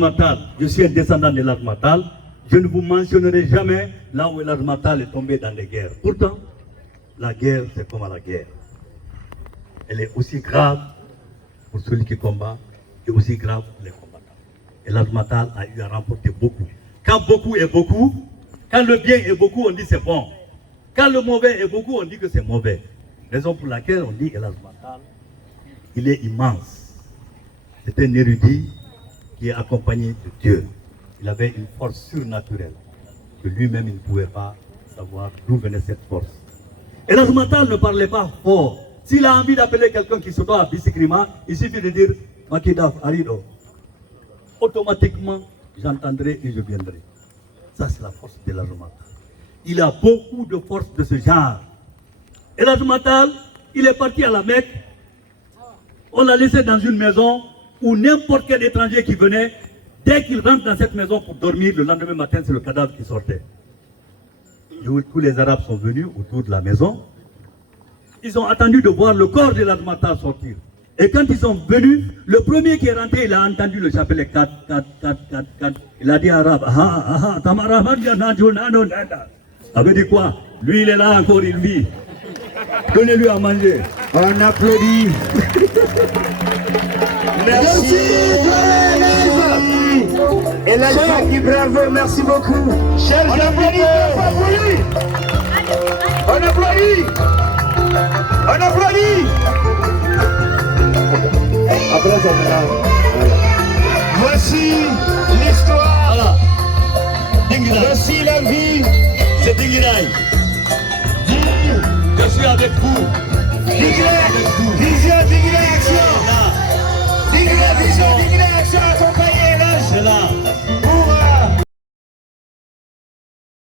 Matal, je suis un descendant de Elhadj Matal, je ne vous mentionnerai jamais là où Elhadj Matal est tombé dans les guerres. Pourtant, la guerre, c'est comme à la guerre. Elle est aussi grave pour celui qui combat et aussi grave pour les combattants. Elhadj Matal a eu à remporter beaucoup. Quand beaucoup est beaucoup, quand le bien est beaucoup, on dit c'est bon. Quand le mauvais est beaucoup, on dit que c'est mauvais. Raison pour laquelle on dit Elhadj Matal, il est immense. C'est un érudit qui est accompagné de Dieu. Il avait une force surnaturelle que lui-même il ne pouvait pas savoir d'où venait cette force. Elhadj Matal ne parlait pas fort. S'il a envie d'appeler quelqu'un qui se doit à Bisikrima, il suffit de dire Makidaf Arido. Automatiquement, j'entendrai et je viendrai. Ça, c'est la force d'Elhadj Matal. Il a beaucoup de force de ce genre. Elhadj Matal, il est parti à la Mecque. On l'a laissé dans une maison où n'importe quel étranger qui venait, dès qu'il rentre dans cette maison pour dormir, le lendemain matin, c'est le cadavre qui sortait. Et tous les Arabes sont venus autour de la maison. Ils ont attendu de voir le corps d'Elhadj Matal sortir. Et quand ils sont venus, le premier qui est rentré, il a entendu le chapelet 4. Il a dit arabe, ça veut dire quoi? Lui, il est là encore, il vit. Donnez-lui à manger. On applaudit. Merci. Et là, bravo, merci beaucoup. On applaudit. On applaudit. On applaudit. Après ça, maintenant. Voici l'histoire. Voilà. Dinguiraï. Voici la vie. C'est Dinguiraï. Je suis avec vous. Vision, action. Vision, action à ton pays.